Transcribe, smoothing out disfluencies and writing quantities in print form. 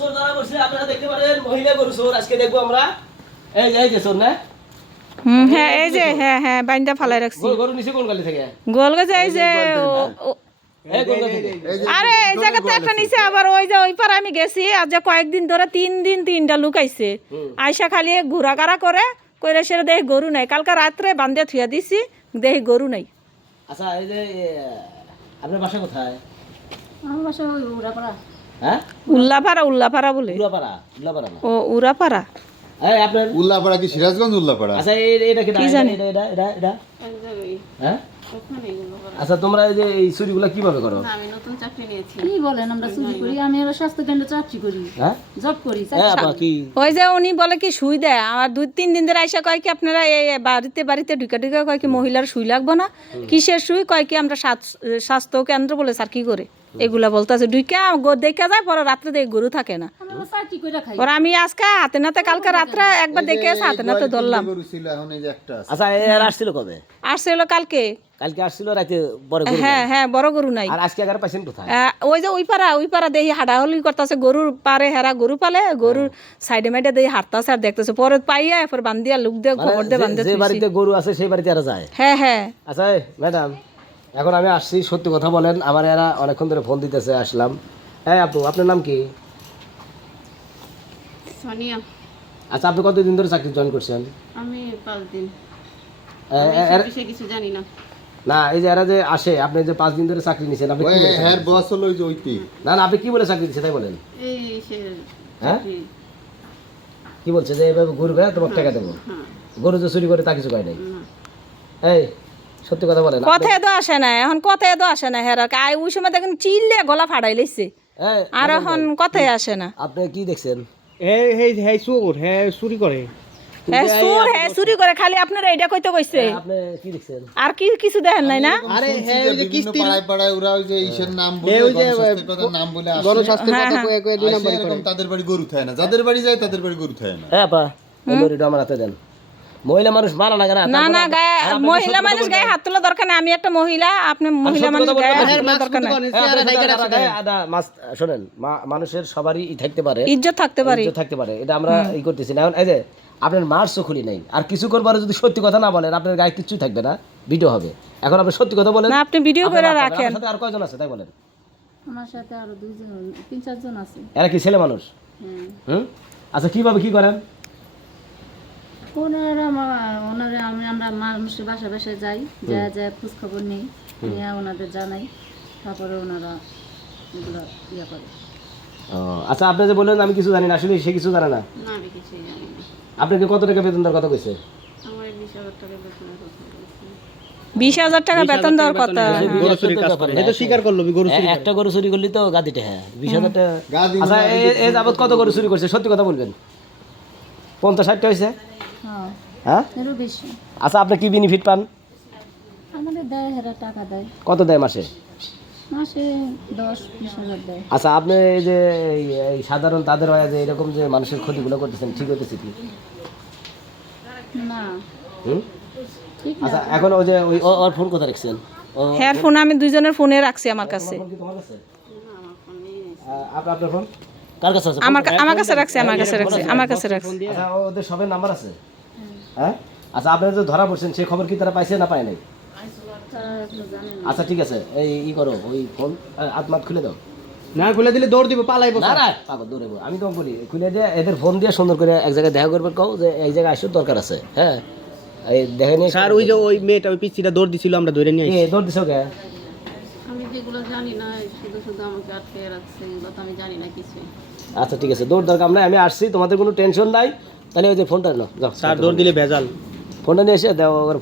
চোর ধরা পড়ছে, আপনারা দেখতে পারেন মহিলা গরু চোর। আজকে দেখবো আমরা এই যে চোর না হ্যাঁ এই যে হ্যাঁ বাইন্দা ফালাই রাখছি গরু নিচে কোন গালি থেকে গোল গেছে এই যে এই কোন গালি থেকে আরে এই জায়গাতে একটা নিচে আবার ওই যে ওই পার আমি গেছি আজ যে কয়েকদিন ধরে 3 দিন 3টা লোক আইছে আয়সা খালি ঘোরাঘাড়া করে কইরা সেরে দেখি গরু নাই কালকে রাত্রে বান্ধে থুয়া দিছি দেখি গরু নাই আচ্ছা এই যে আপনার বাসা কোথায় আমার বাসা ওই উড়াপাড়া। হ্যাঁ উল্লাপাড়া বলে উলাপাড়া না ও উড়াপাড়া এই আপনার উল্লাপাড়া কি সিরাজগঞ্জ উল্লাপাড়া? আচ্ছা এটা কি জানি? এটা এক জায়গায় হ্যাঁ ওখানে এগুলো করা। আচ্ছা তোমরা এই যে এই চুরিগুলো কিভাবে করো না, আমি নতুন চাকরি নিয়েছি। কি বলেন আমরা চুরি করি? আমি আর স্বাস্থ্য কেন্দ্রে চাকরি করি, হ্যাঁ জব করি। হ্যাঁ আপা কি ওই যে উনি বলে কি শুই দেয় আমার 2-3 দিন ধরে আইসা কয় কি আপনারা এই বাড়িতে ঢুকা কয় কি মহিলার শুই লাগবো না কিসের শুই কয় কি আমরা স্বাস্থ্য কেন্দ্র বলে স্যার কি করে এগুলা বলতেছে ঢুকা দেখা যায় পরে রাত্রে দেখে গরু থাকে না আমরা চাকরি করে খাই। পরে আমি আজকে হাতে নাতে কালকে রাত্রে একবার দেখে হাতে নাতে ধরলাম গরু ছিল, এখন এই যে একটা আছে। আচ্ছা এর আসছিল কবে আসছিল কালকে কালকে আসছিল রাতে বড় গরু হ্যাঁ বড় গরু নাই আর আজকে 11 পাইছেন কোথায় ওই যে ওই পাড়া দেখি হাঁটাহলি করতেছে গরুর পারে হেরা গরু পালে গরুর সাইডে মাইডে দেখি হাঁটতেছে আর দেখতেছে পরে পাইয়া এরপর বান্ধিয়া লুক দিয়ে খবর দিয়ে বান্ধে যে বাড়িতে গরু আছে সেই বাড়িতে এরা যায় হ্যাঁ আচ্ছা ম্যাডাম এখন আমি আসছি সত্যি কথা বলেন আমার এরা অনেকক্ষণ ধরে ফোন দিতেছে আসলাম এই আপু আপনার নাম কি সোনিয়া, আচ্ছা আপনি কতদিন ধরে চাকরি জয়েন করছেন আমি 5 দিন। এ- আমি এর- সব বিষয়ে কিছু জানি না। না এই যে এরা যে আসে আপনি যে 5 দিন ধরে চাকরি নিছেন আপনি ওই কি বলে চাকরি হ্যার নিছেন? বস হলো ওই যে ওইটি। না আপনি কি বলে চাকরি দিচ্ছেন তাই বলেন এই সে হ্যাঁ চাকরি। কি বলছে যে এভাবে ঘুরবে তোমার টাকা দেবো হ্যাঁ, গরু যে চুরি করে তা কিছু কয় নাই না। এই সত্যি কথা বলেন কথায় তো আসে না এখন কথায় তো আসে না হেরা আই ওই সময় দেখেন চিল্লে গলা ফাড়াই লাইছে এই, আর এখন কথায় আসে না আপনি কি দেখছেন চুরি করে খালি আপনারা এটা কইতে কইছে আপনি কি দেখছেন আর কি কিছু দেখেন নাই না আরে হ্যাঁ ওই যে বিভিন্ন পাড়ায় পাড়ায় ওরা ওই যে ইসের নাম বলে গণস্বাস্থ্যের কথা নাম বলে আসে। আসে এরকম তাদের বাড়ি গরু থাকে না, যাদের বাড়ি যায় তাদের বাড়ি গরু থাকে না। হ্যাঁ আপা ওই লরিটা আমার হাতে দেন মহিলা মানুষ মারা লাগে না না না গায়ে মহিলা মানুষ গায়ে হাত তোলা দরকার না আমি একটা মহিলা আপনি মহিলা মানুষ গায়ে হাত তোলা দরকার না শোনেন মানুষের সবারই থাকতে পারে ইজ্জত থাকতে পারি ইজ্জত থাকতে পারে এটা আমরা ই করতেছি না এখন এই যে আপনার মার্সও খুলি নাই আর কিছু করবার যদি সত্যি কথা না বলেন আপনার গায়ে কিছুই থাকবে না ভিডিও হবে এখন আপনি সত্যি কথা বলেন না আপনি ভিডিও করে আপনার রাখেন সাথে আর কয়জন আছে তাই বলেন আমার সাথে আরো 2-3-4 জন আছে। এরা কি ছেলে মানুষ হ্যাঁ, হুম আচ্ছা কিভাবে কি করেন ওনারা আমরা মানুষের বাসায় যাই, যায় খোঁজ খবর নেই, নিয়ে ওনাদের জানাই, তারপরে ওনারা এগুলো ইয়ে করে। ও আচ্ছা আপনি যে বললেন আমি কিছু জানি না আসলে সে কিছু জানে না না, আমি কিছুই জানি না। আপনাকে কত টাকা বেতন দেওয়ার কথা কইছে আমার 20,000 টাকা বেতনের কথা বলছে। 20,000 টাকা বেতন দেওয়ার কথা একটা গরু চুরি করলি তো গাদিতে হ্যাঁ 20,000 টাকা গাদি আচ্ছা এই যাবত কত গরু চুরি করছে সত্যি কথা বলবেন 50-60টা হয়েছে হ্যাঁ, হ্যাঁ এরও বেশি। আচ্ছা আপনি কি বেনিফিট পান আমাদের দেয়, হেরা টাকা দেয়, কত দেয় মাসে মাসে 10-20 হাজার দেয়। আচ্ছা আপনি এই যে এই সাধারণ তাদের হয় যে এরকম যে মানুষের ক্ষতিগুলো করতেছেন ঠিক হতেছে কি না, হুম ঠিক না। আচ্ছা এখন ওই যে ওর ফোন কোথায় রাখছেন ও হেয়ার ফোন আমি দুইজনের ফোনে রাখছি আমার কাছে ফোন কি তোমার কাছে আপনার ফোন কার কাছে আছে আমার কাছে রাখছি আমার কাছে রাখছি আচ্ছা ওদের সবের নাম্বার আছে হ্যাঁ আচ্ছা আপনারা যে ধরা পড়ছেন সেই খবর কি তারা পাইছে না পায় নাই তারা এগুলো জানে না। আচ্ছা ঠিক আছে এই ই করো ওই ফোন আত্মাত খুলে দাও না খুলে দিলে দৌড় দিব পালাইবো না না পাগল দৌড়াবো আমি তোমাকে বলি খুলে দিয়ে এদের ফোন দিয়ে সুন্দর করে এক জায়গায় দেখা করবে কও যে এই জায়গায় আসার দরকার আছে হ্যাঁ এই দেখে নিয়ে স্যার ওই যে ওই মেয়েটা ওই পিচ্ছিটা দৌড় দিছিল আমরা ধরে নিয়ে এ দৌড় দিছো কে আমি যেগুলো জানি না শুধু আমাকে আটকে রাখছে, এগুলো তো আমি জানি না কিছুই। আচ্ছা ঠিক আছে দৌড় দরকার নাই আমি আসছি তোমাদের কোনো টেনশন নাই তাহলে ওই যে ফোনটা নাও যাও স্যার দৌড় দিলে ভেজাল ফোনটা নিয়ে এসে দাও